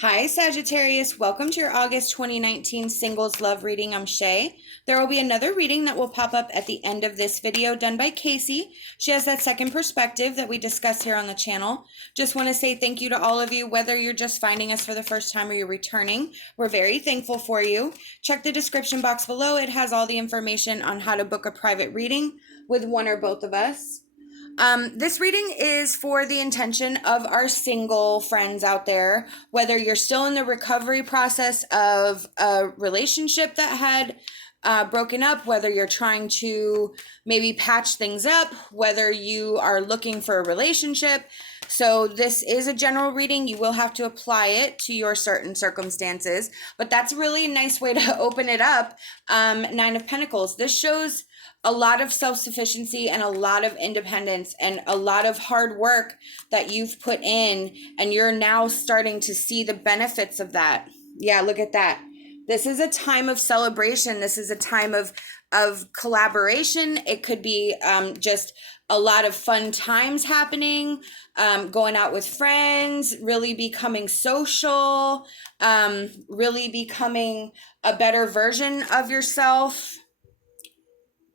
Hi, Sagittarius. Welcome to your August 2019 Singles Love Reading. I'm SHAE. There will be another reading that will pop up at the end of this video done by KACEE. She has that second perspective that we discuss here on the channel. Just want to say thank you to all of you, whether you're just finding us for the first time or you're returning. We're very thankful for you. Check the description box below. It has all the information on how to book a private reading with one or both of us. This reading is for the intention of our single friends out there, whether you're still in the recovery process of a relationship that had broken up, whether you're trying to maybe patch things up, whether you are looking for a relationship. So this is a general reading. You will have to apply it to your certain circumstances, but that's a really nice way to open it up. Nine of Pentacles. This shows a lot of self-sufficiency and a lot of independence and a lot of hard work that you've put in, and you're now starting to see the benefits of that. Yeah, look at that. This is a time of celebration. This is a time of collaboration. It could be just a lot of fun times happening, going out with friends, really becoming social, really becoming a better version of yourself.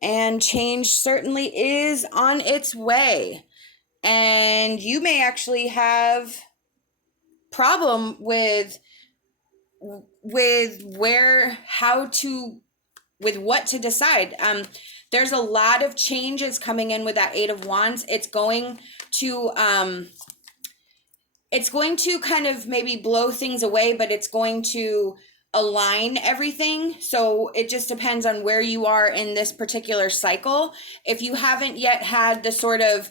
And change certainly is on its way. And you may actually have problem with what to decide. There's a lot of changes coming in with that Eight of Wands. It's going to kind of maybe blow things away, but it's going to align everything. So it just depends on where you are in this particular cycle. If you haven't yet had the sort of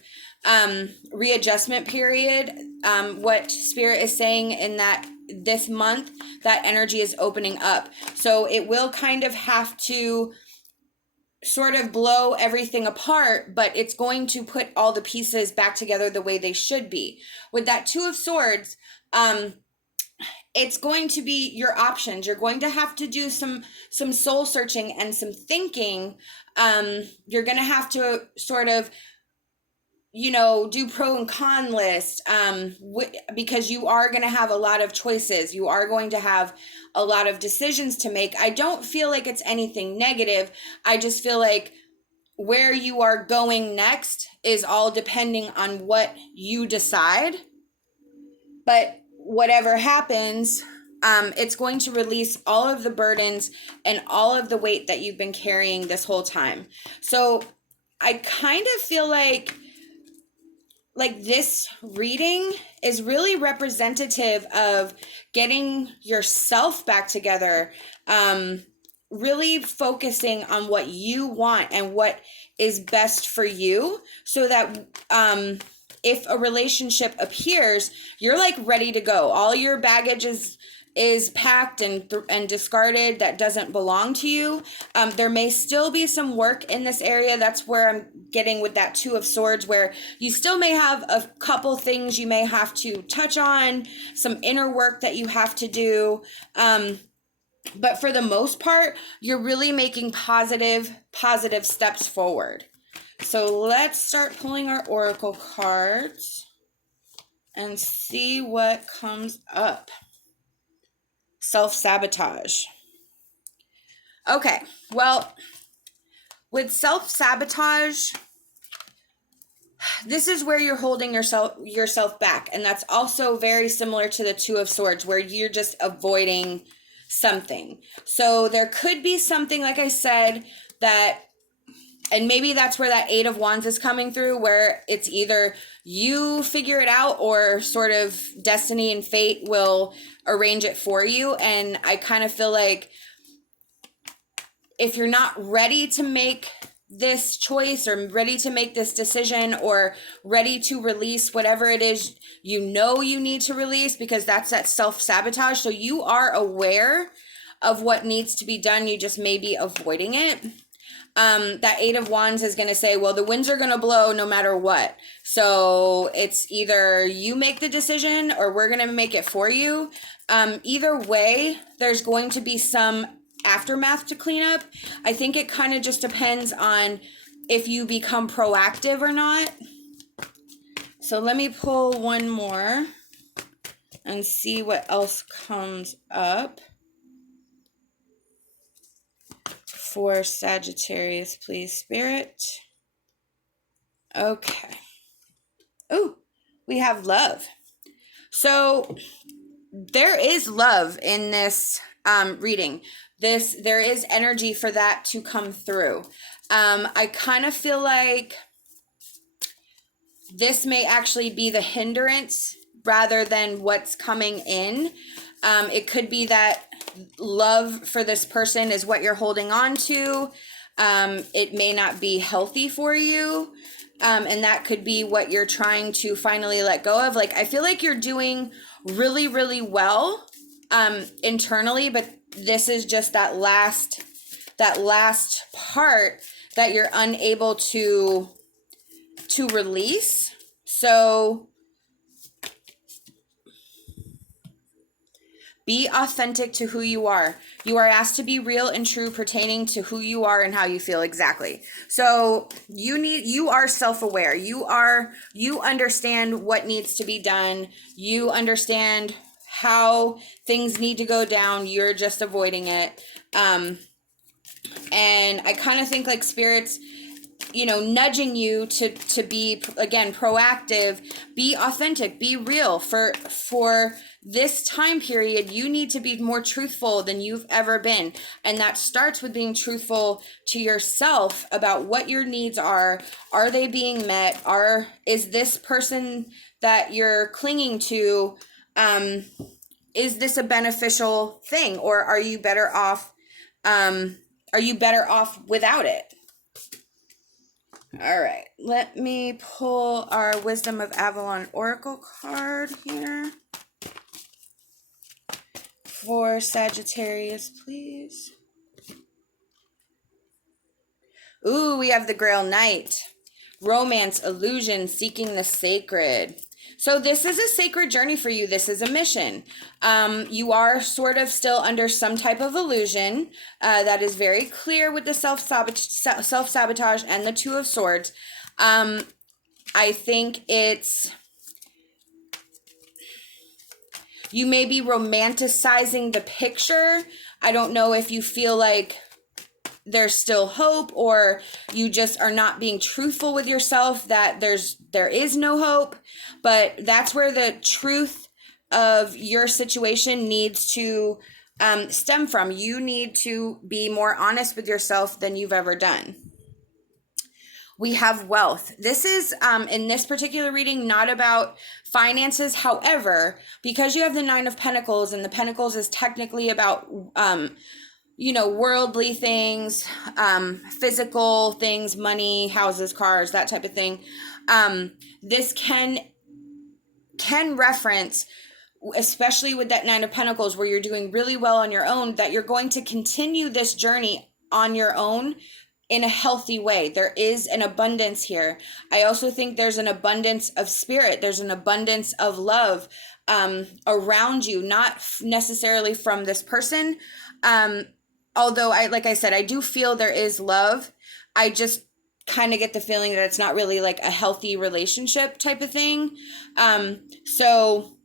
readjustment period, what Spirit is saying in that this month, that energy is opening up. So it will kind of have to sort of blow everything apart, but it's going to put all the pieces back together the way they should be. With that Two of Swords, it's going to be your options. You're going to have to do some soul searching and some thinking. You're going to have to sort of, do pro and con list, because you are going to have a lot of choices. You are going to have a lot of decisions to make. I don't feel like it's anything negative. I just feel like where you are going next is all depending on what you decide. But whatever happens, it's going to release all of the burdens and all of the weight that you've been carrying this whole time. So I kind of feel like this reading is really representative of getting yourself back together, really focusing on what you want and what is best for you, so that if a relationship appears, you're like ready to go. All your baggage is packed and discarded that doesn't belong to you. There may still be some work in this area. That's where I'm getting with that Two of Swords, where you still may have a couple things you may have to touch on, some inner work that you have to do. But for the most part, you're really making positive steps forward. So let's start pulling our oracle cards and see what comes up. Self-sabotage. Okay, well, with self-sabotage, this is where you're holding yourself back. And that's also very similar to the Two of Swords, where you're just avoiding something. So there could be something, like I said, and maybe that's where that Eight of Wands is coming through, where it's either you figure it out or sort of destiny and fate will arrange it for you. And I kind of feel like if you're not ready to make this choice or ready to make this decision or ready to release whatever it is you need to release, because that's that self-sabotage. So you are aware of what needs to be done. You just may be avoiding it. That Eight of Wands is going to say, well, the winds are going to blow no matter what. So it's either you make the decision or we're going to make it for you. Either way, there's going to be some aftermath to clean up. I think it kind of just depends on if you become proactive or not. So let me pull one more and see what else comes up for Sagittarius, please, Spirit. Okay. Oh, we have love. So there is love in this reading. There is energy for that to come through. I kind of feel like this may actually be the hindrance rather than what's coming in. It could be that love for this person is what you're holding on to. It may not be healthy for you. And that could be what you're trying to finally let go of. Like, I feel like you're doing really, really well internally, but this is just that last part that you're unable to release. So be authentic to who you are. You are asked to be real and true pertaining to who you are and how you feel. Exactly. So you are self-aware. You understand what needs to be done. You understand how things need to go down. You're just avoiding it. And I kind of think like spirits, nudging you to be, again, proactive, be authentic, be real. For this time period, you need to be more truthful than you've ever been. And that starts with being truthful to yourself about what your needs are. Are they being met? Is this person that you're clinging to, is this a beneficial thing? Or are you better off without it? All right, let me pull our Wisdom of Avalon Oracle card here for Sagittarius, please. Ooh, we have the Grail Knight. Romance, illusion, seeking the sacred. So this is a sacred journey for you. This is a mission. You are sort of still under some type of illusion. That is very clear with the self-sabotage and the Two of Swords. I think you may be romanticizing the picture. I don't know if you feel like there's still hope, or you just are not being truthful with yourself that there is no hope. But that's where the truth of your situation needs to stem from. You need to be more honest with yourself than you've ever done. We have wealth. This is, in this particular reading, not about finances. However, because you have the Nine of Pentacles, and the Pentacles is technically about worldly things, physical things, money, houses, cars, that type of thing. This can reference, especially with that Nine of Pentacles, where you're doing really well on your own, that you're going to continue this journey on your own in a healthy way. There is an abundance here. I also think there's an abundance of spirit. There's an abundance of love around you, not necessarily from this person. Although like I said, I do feel there is love. I just kind of get the feeling that it's not really like a healthy relationship type of thing. So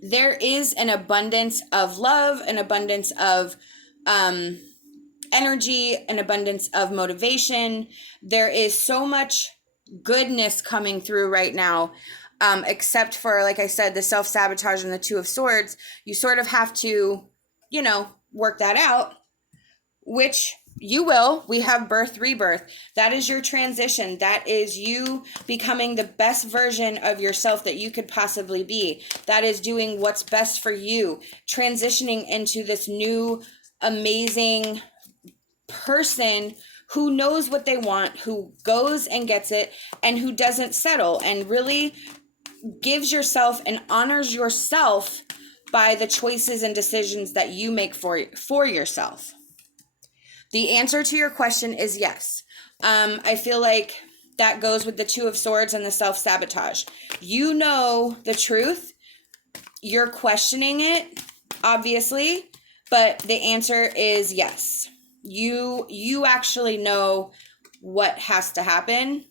there is an abundance of love, an abundance of energy, an abundance of motivation. There is so much goodness coming through right now, except for, like I said, the self-sabotage and the Two of Swords. You sort of have to, work that out, which you will. We have birth, rebirth. That is your transition. That is you becoming the best version of yourself that you could possibly be. That is doing what's best for you, transitioning into this new, amazing person who knows what they want, who goes and gets it, and who doesn't settle, and really gives yourself and honors yourself by the choices and decisions that you make for yourself. The answer to your question is yes. I feel like that goes with the Two of Swords and the self-sabotage. You know the truth. You're questioning it, obviously, but the answer is yes. You actually know what has to happen.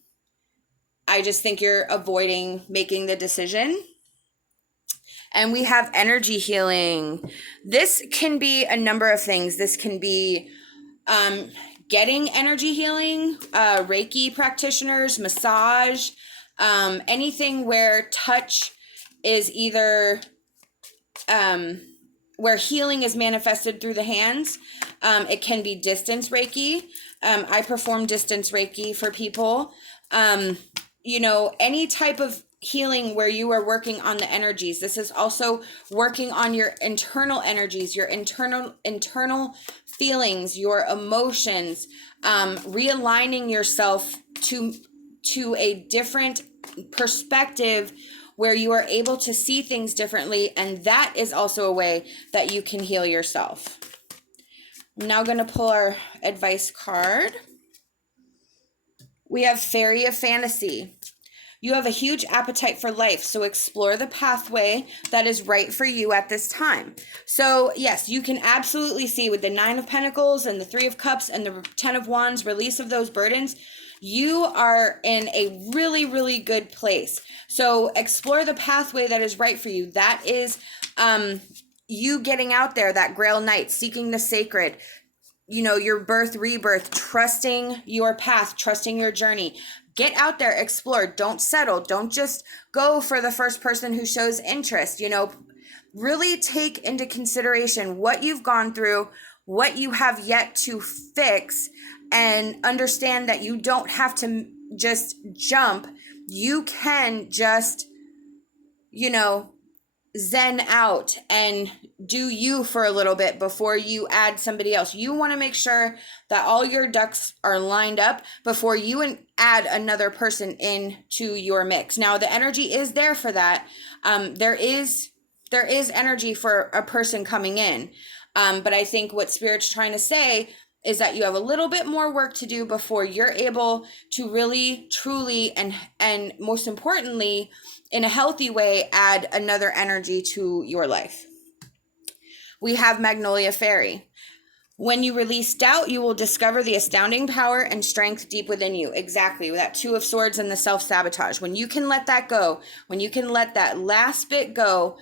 I just think you're avoiding making the decision. And we have energy healing. This can be a number of things. This can be getting energy healing, Reiki practitioners, massage, anything where touch is either where healing is manifested through the hands. It can be distance Reiki. I perform distance Reiki for people. You know, any type of healing where you are working on the energies. This is also working on your internal energies, your internal feelings, your emotions, realigning yourself to a different perspective where you are able to see things differently, and that is also a way that you can heal yourself. I'm now going to pull our advice card. We have Fairy of Fantasy. You have a huge appetite for life, so explore the pathway that is right for you at this time. So yes, you can absolutely see with the 9 of Pentacles and the 3 of Cups and the 10 of Wands, release of those burdens, you are in a really, really good place. So explore the pathway that is right for you. That is you getting out there, that Grail Knight, seeking the sacred, you know, your birth, rebirth, trusting your path, trusting your journey. Get out there, explore, don't settle. Don't just go for the first person who shows interest, you know, really take into consideration what you've gone through, what you have yet to fix, and understand that you don't have to just jump. You can just, you know, zen out and do you for a little bit before you add somebody else. You want to make sure that all your ducks are lined up before you add another person into your mix. Now, the energy is there for that. There is energy for a person coming in. But I think what Spirit's trying to say is that you have a little bit more work to do before you're able to really, truly, and most importantly, in a healthy way, add another energy to your life. We have Magnolia Fairy. When you release doubt, you will discover the astounding power and strength deep within you. Exactly, with that 2 of Swords and the self-sabotage. When you can let that go, when you can let that last bit go,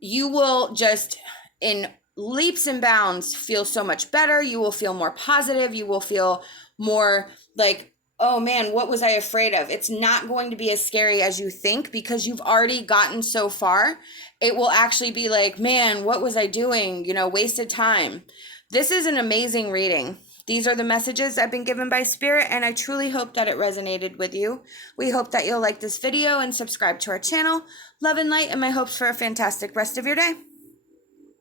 you will just, in leaps and bounds, feel so much better. You will feel more positive. You will feel more like, oh man, what was I afraid of? It's not going to be as scary as you think because you've already gotten so far. It will actually be like, man, what was I doing? You know, wasted time. This is an amazing reading. These are the messages I've been given by Spirit, and I truly hope that it resonated with you. We hope that you'll like this video and subscribe to our channel. Love and light, and my hopes for a fantastic rest of your day.